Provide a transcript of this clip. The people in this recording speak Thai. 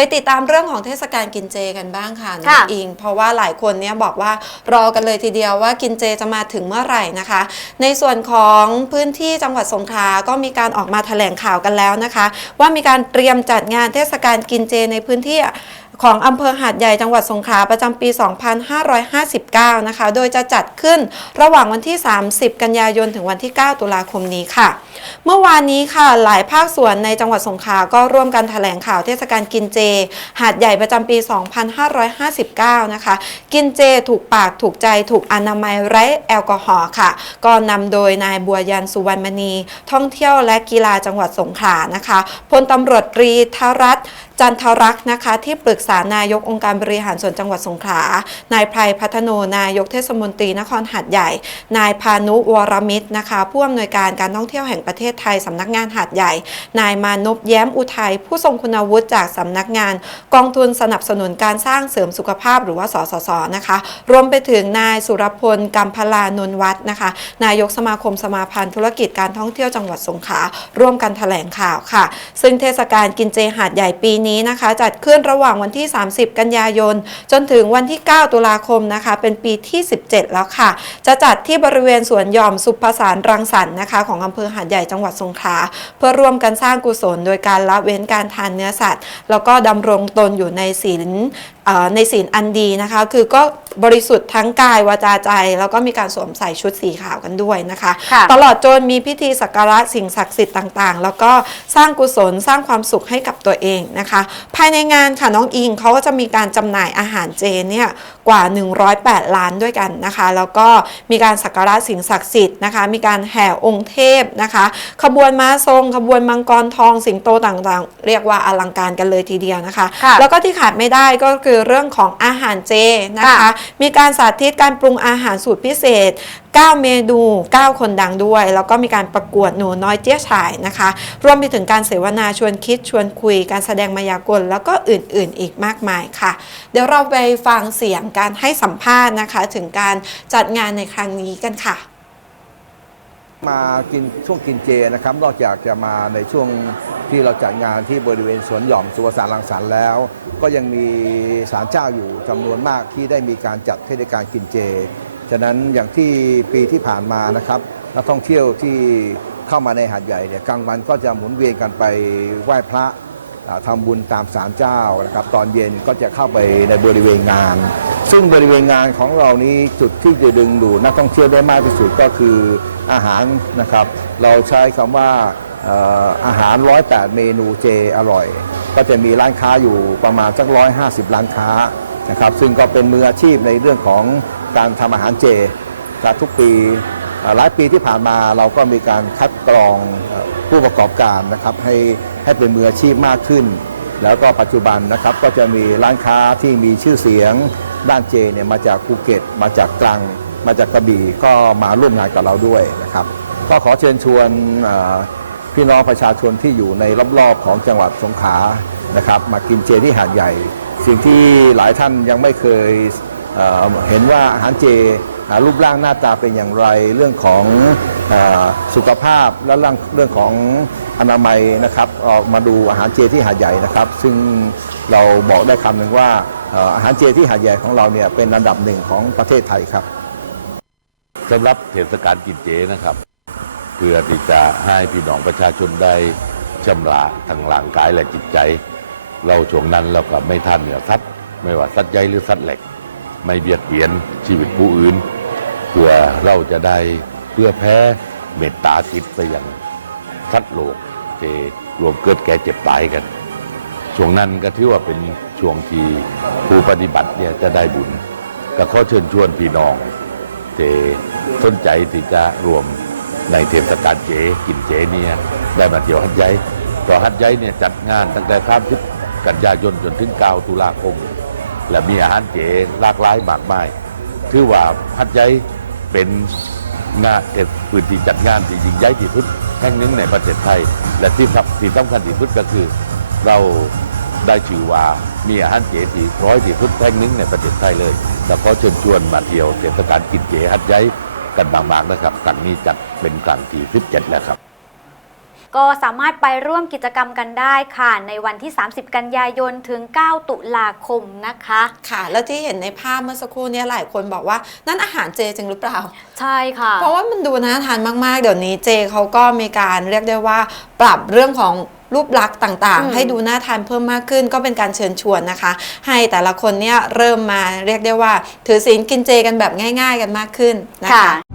ไปติดตามเรื่องของเทศกาลกินเจกันบ้างค่ะน้องค่ะอิง เพราะว่าหลายคนเนี่ยบอกว่ารอกันเลยทีเดียวว่ากินเจจะมาถึงเมื่อไหร่นะคะ ในส่วนของพื้นที่จังหวัดสงขลาก็มีการออกมาแถลงข่าวกันแล้วนะคะ ว่ามีการเตรียมจัดงานเทศกาลกินเจในพื้นที่ ของอำเภอหาดใหญ่จังหวัดสงขลาประจำปี 2559 นะคะ โดยจะจัดขึ้นระหว่างวันที่ 30 กันยายนถึงวันที่ 9 ตุลาคมนี้ค่ะ เมื่อวานนี้ค่ะ หลายภาคส่วนในจังหวัดสงขลาก็ร่วมกันแถลงข่าวเทศกาลกินเจ หาดใหญ่ประจำปี 2559 นะคะ กินเจถูกปากถูกใจถูกอนามัยไร้แอลกอฮอล์ค่ะ ก็นำโดยนายบัวยันสุวรรณมณี ท่องเที่ยวและกีฬาจังหวัดสงขลานะคะพลตำรวจตรีธรัตน์ จันทรักษ์นะคะ ที่ปรึกษานายกองค์การบริหารส่วนจังหวัดสงขลา นายไพรพัฒโนนายกเทศมนตรีนครหาดใหญ่ นายพานุวรมิตรนะคะ ผู้อำนวยการการท่องเที่ยวแห่งประเทศไทยสำนักงานหาดใหญ่ นายมานพแย้มอุทัยผู้ทรงคุณวุฒิจากสำนักงาน กองทุนสนับสนุนการสร้างเสริมสุขภาพหรือว่าสสสนะคะ รวมไปถึงนายสุรพลกัมพลานนท์วัฒน์นะคะ นายกสมาคมสมาพันธ์ธุรกิจการท่องเที่ยวจังหวัดสงขลาร่วมกันแถลงข่าวค่ะ ซึ่งเทศกาลกินเจหาดใหญ่ปีนี้นะคะ จัดขึ้นระหว่างวันที่ 30 กันยายน จนถึงวันที่ 9 ตุลาคมนะคะ เป็นปีที่ 17 แล้วค่ะ จะจัดที่บริเวณสวนหย่อมสุภสารรังสรรค์นะคะ ของอำเภอหาดใหญ่จังหวัดสงขลาเพื่อร่วมกันสร้างกุศล โดยการละเว้นการทานเนื้อสัตว์ แล้วก็ดำรงตนอยู่ในศีล ในศีลอันดีนะคะ คือก็บริสุทธิ์ทั้งกายวาจาใจ แล้วก็มีการสวมใส่ชุดสีขาวกันด้วยนะคะ ค่ะ ตลอดจนมีพิธีสักการะสิ่งศักดิ์สิทธิ์ต่างๆ แล้วก็สร้างกุศลสร้างความสุขให้กับตัวเองนะคะ ภายในงานค่ะน้องอิงเขาก็จะมีการจำหน่ายอาหารเจเนี่ยกว่า 108 ล้านด้วยกันนะคะ แล้วก็มีการสักการะสิ่งศักดิ์สิทธิ์นะคะ มีการแห่องค์เทพนะคะ ขบวนม้าทรง ขบวนมังกรทองสิงโตต่างๆ เรียกว่าอลังการกันเลยทีเดียวนะคะ ค่ะ แล้วก็ที่ขาดไม่ได้ก็คือเรื่องของอาหารเจนะคะค่ะมีการสาธิตการปรุงอาหารสูตรพิเศษ 9 เมนู 9 คนดังด้วย แล้วก็มีการประกวดหนูน้อยเจี้ยฉายนะคะ รวมไปถึงการเสวนาชวนคิดชวนคุย การแสดงมายากล แล้วก็อื่นๆ อีกมากมายค่ะ เดี๋ยวเราไปฟังเสียงการให้สัมภาษณ์นะคะ ถึงการจัดงานในครั้งนี้กันค่ะ มากินช่วงกินเจนะครับ นอกจากจะมาในช่วงที่เราจัดงานที่บริเวณสวนหย่อมสุวสานรังสรรค์แล้ว ก็ยังมีศาลเจ้าอยู่จำนวนมากที่ได้มีการจัดเทศกาลกินเจ ฉะนั้นอย่างที่ปีที่ผ่านมานะครับนักท่องเที่ยวที่เข้ามาในหาดใหญ่เนี่ยกลางวันก็จะหมุนเวียนกันไปไหว้พระ ทำบุญตามศาลเจ้านะครับตอนเย็นก็จะเข้าไปในบริเวณงาน ซึ่งบริเวณงานของเรานี้จุดที่จะดึงดูดนักท่องเที่ยวได้มากที่สุดก็คืออาหารนะครับ เราใช้คำว่าอาหาร 108 เมนูเจอร่อย ก็จะมีร้านค้าอยู่ประมาณสัก 150 ร้านค้านะครับซึ่งก็เป็นมืออาชีพในเรื่องของการทำอาหารเจครับทุกปีหลายปีที่ผ่านมาเราก็มีการคัดกรองผู้ประกอบการนะครับให้ ให้เป็นมืออาชีพมากขึ้น แล้วก็ปัจจุบันนะครับก็จะมีร้านค้าที่มีชื่อเสียงด้านเจเนี่ยมาจากภูเก็ต มาจากตรัง มาจากกระบี่ก็มาร่วมงานกับเราด้วยนะครับ ก็ขอเชิญชวนพี่น้องประชาชนที่อยู่ในรอบๆของจังหวัดสงขลานะครับมากินเจที่หาดใหญ่ สิ่งที่หลายท่านยังไม่เคยเเห็นว่าอาหารเจรูปร่างหน้าตาเป็นอย่างไร เรื่องของอสุขภาพและเรื่องของ อนามัยนะครับออกมาดูอาหารเจที่หาดใหญ่นะครับ ซึ่งเราบอกได้คำหนึ่งว่าอาหารเจที่หาดใหญ่ของเราเนี่ยเป็นอันดับหนึ่งของประเทศไทยครับสำหรับเทศกาลกินเจนะครับ เพื่อที่จะให้พี่น้องประชาชนได้ชำระทั้งร่างกายและจิตใจ เราช่วงนั้นเราก็ไม่ทานเหนือสัตว์ไม่ว่าสัตว์ใหญ่หรือสัตว์เล็ก ไม่เบียดเบียนชีวิตผู้อื่น เพื่อเราจะได้เพื่อแพ้เมตตาจิตไปยังสัตว์โลก เจรวมเกิดแก่เจ็บตายกัน ช่วงนั้นก็ถือว่าเป็นช่วงที่ผู้ปฏิบัติเนี่ยจะได้บุญก็ขอเชิญชวนพี่น้องเจสนใจที่จะรวมในเทศกาลเจกินเจเนี่ยได้มาเที่ยวหัดใหญ่ต่อหัดใหญ่เนี่ยจัดงานตั้งแต่30กันยายนจนถึง9ตุลาคม และมีอาหารเจหลากหลายมากมายถือว่าหัดใหญ่เป็นงานเอ็ดพื้นที่จัดงานที่ยิ่งใหญ่ที่สุด แห่งหนึ่งในประเทศไทย และที่สำที่สำคัญที่สุดก็คือ เราได้ชื่อว่ามีอาหารเจที่ร้อยที่สุดแห่งหนึ่งในประเทศไทยเลยแล้วก็เชิญชวนมาเที่ยวเทศกาลกินเจหัดใหญ่กันมากๆนะครับครั้งนี้จัดเป็นครั้งที่17แล้วครับ ก็สามารถไปร่วมกิจกรรมกันได้ค่ะ ในวันที่ 30 กันยายนถึง 9 ตุลาคมนะคะ ค่ะ แล้วที่เห็นในภาพเมื่อสักครู่เนี่ยหลายคนบอกว่านั่นอาหารเจจริงหรือเปล่า ใช่ค่ะ เพราะว่ามันดูน่าทานมาก ๆ เดี๋ยวนี้เจเขาก็มีการเรียกได้ว่าปรับเรื่องของรูปลักษณ์ต่างอืมๆให้ดูน่าทานเพิ่มมากขึ้นก็เป็นการเชิญชวนนะคะ ให้แต่ละคนเนี่ยเริ่มมาเรียกได้ว่า ถือศีลกินเจกันแบบง่าย ๆ กันมากขึ้นนะคะค่ะ